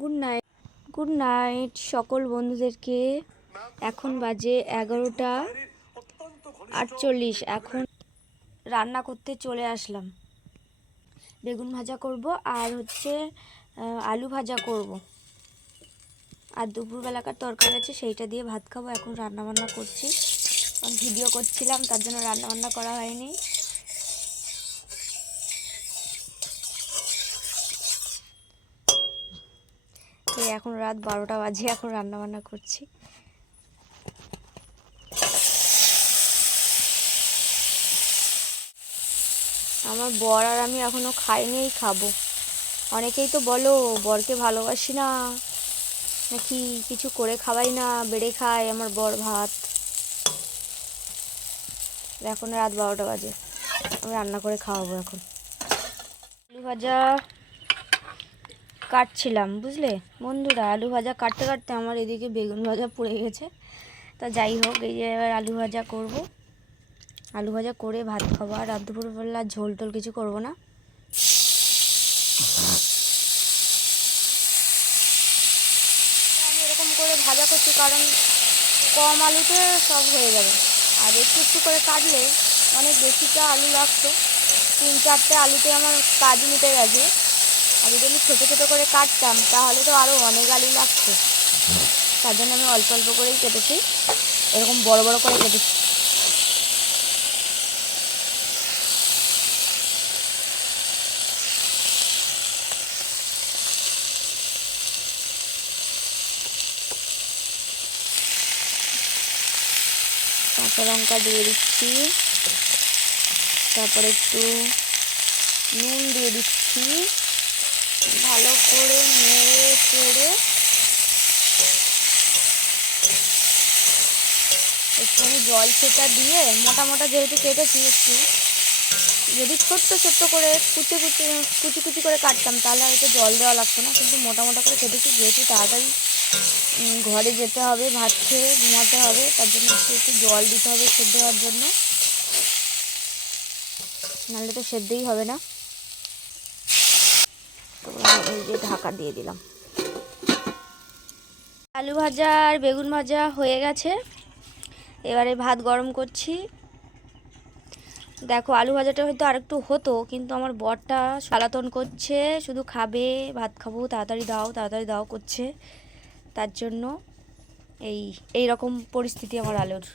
Good night good night সকল বন্ধুদেরকে। এখন বাজে এগারোটা আটচল্লিশ। এখন রান্না করতে চলে আসলাম। বেগুন ভাজা করব আর হচ্ছে আলু ভাজা করব। আর দুপুরবেলাকার তরকারি আছে, সেইটা দিয়ে ভাত খাব। এখন রান্না বান্না করছি ভিডিও করছিলাম, তার জন্য রান্না বান্না করা হয়নি। এই এখন রাত বারোটা বাজে, এখন রান্না বান্না করছি। আমার বর আর আমি এখনও খাইনিই খাব। অনেকেই তো বলো, বরকে ভালোবাসি না, নাকি কিছু করে খাওয়াই না, বেড়ে খায় আমার বর ভাত। এখন রাত বারোটা বাজে, আমি রান্না করে খাওয়াবো এখন। আলু ভাজা কাটছিলাম, বুঝলে? বন্ধুরা, আলু ভাজা কাটতে কাটতে আমার এদিকে বেগুন ভাজা পড়ে গেছে। তা যাই হোক, এই যে এবার আলু ভাজা করব। আলু ভাজা করে ভাত খাব, আর রাত দুপুরবেলা ঝোল টোল কিছু করব না। আমি এরকম করে ভাজা করছি, কারণ কম আলুতে সব হয়ে যাবে। আর একটু একটু করে কাটলে অনেক বেশিটা আলু লাগতো। তিন চারটে আলুতে আমার কাজ মিটে গেছে। আর যদি ছোটো ছোটো করে কাটতাম, তাহলে তো আরও অনেক আলু লাগতো। তার জন্য আমি অল্প অল্প করেই কেটেছি। এরকম বড় বড় করে কেটেছি। কাঁচা লঙ্কা দিয়ে দিচ্ছি। তারপরে একটু নুন দিয়ে দিচ্ছি। ভালো করে নেড়ে চেড়ে একটুখানি জল সেটা দিয়ে মোটা মোটা যেহেতু কেটেছি একটু, যদি ছোট্ট ছোট্ট করে কুচি কুচি কুচি কুচি করে কাটতাম তাহলে হয়তো জল দেওয়া লাগতো না, কিন্তু মোটা মোটা করে কেটেছি যেহেতু তাড়াতাড়ি ঘরে যেতে হবে, ভাত খেয়ে ঘুমাতে হবে, তার জন্য একটু একটু জল দিতে হবে সেদ্ধ হওয়ার জন্য। নাহলে তো সেদ্ধই হবে না। এই যে ঢাকা দিয়ে দিলাম। আলু ভাজা আর বেগুন ভাজা হয়ে গেছে। এবারে ভাত গরম করছি। দেখো, আলু ভাজাটা হয়তো আরেকটু হতো, কিন্তু আমার বরটা সালাতন করছে, শুধু খাবে, ভাত খাব, তাড়াতাড়ি দাও তাড়াতাড়ি দাও করছে। তার জন্য এই এই রকম পরিস্থিতি আমার আলুর।